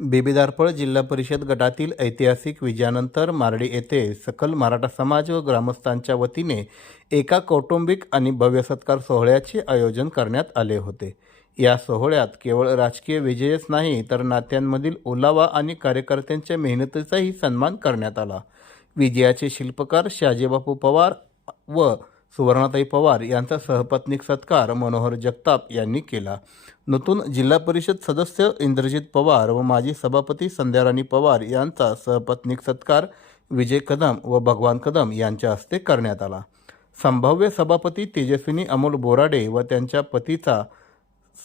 बेबीदारपळ जिल्हा परिषद गटातील ऐतिहासिक विजयानंतर मारडी येथे सकल मराठा समाज व ग्रामस्थांच्या वतीने एका कौटुंबिक आणि भव्य सत्कार सोहळ्याचे आयोजन करण्यात आले होते। या सोहळ्यात केवळ राजकीय विजयच नाही तर नात्यांमधील ओलावा आणि कार्यकर्त्यांच्या मेहनतीचाही सन्मान करण्यात आला। विजयाचे शिल्पकार शहाजीबापू पवार व सुवर्णाताई पवार यांचा सहपत्नीक सत्कार मनोहर जगताप यांनी केला। नूतन जिल्हा परिषद सदस्य इंद्रजित पवार व माजी सभापती संध्याराणी पवार यांचा सहपत्नीक सत्कार विजय कदम व भगवान कदम यांच्या हस्ते करण्यात आला। संभाव्य सभापती तेजस्विनी अमोल बोराडे व त्यांच्या पतीचा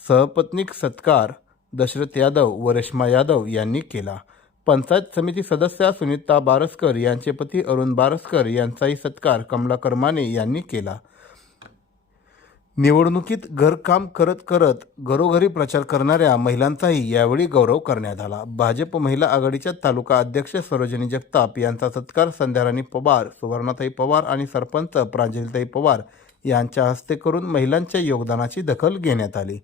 सहपत्नीक सत्कार दशरथ यादव व रेश्मा यादव यांनी केला। पंचायत समिती सदस्या सुनीता बारसकर यांचे पती अरुण बारसकर यांचाही सत्कार कमलाकर माने यांनी केला। निवडणुकीत घरकाम करत करत घरोघरी प्रचार करणाऱ्या महिलांचाही यावेळी गौरव करण्यात आला। भाजप महिला आघाडीच्या तालुका अध्यक्ष सरोजिनी जगताप यांचा सत्कार संध्याराणी पवार, सुवर्णाताई पवार आणि सरपंच प्रांजलीताई पवार यांच्या हस्ते करून महिलांच्या योगदानाची दखल घेण्यात आली।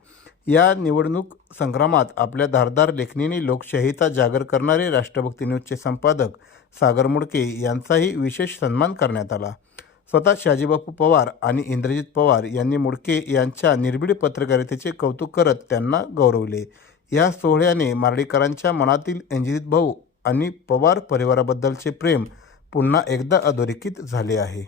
या निवडणूक संग्रामात आपल्या धारदार लेखणीने लोकशाहीचा जागर करणारे राष्ट्रभक्ती न्यूजचे संपादक सागर मुडके यांचाही विशेष सन्मान करण्यात आला। स्वतः शहाजीबापू पवार आणि इंद्रजित पवार यांनी मुडके यांच्या निर्भीड पत्रकारितेचे कौतुक करत त्यांना गौरवले। या सोहळ्याने मारडीकरांच्या मनातील इंद्रजित भाऊ आणि पवार परिवाराबद्दलचे प्रेम पुन्हा एकदा अधोरेखित झाले आहे।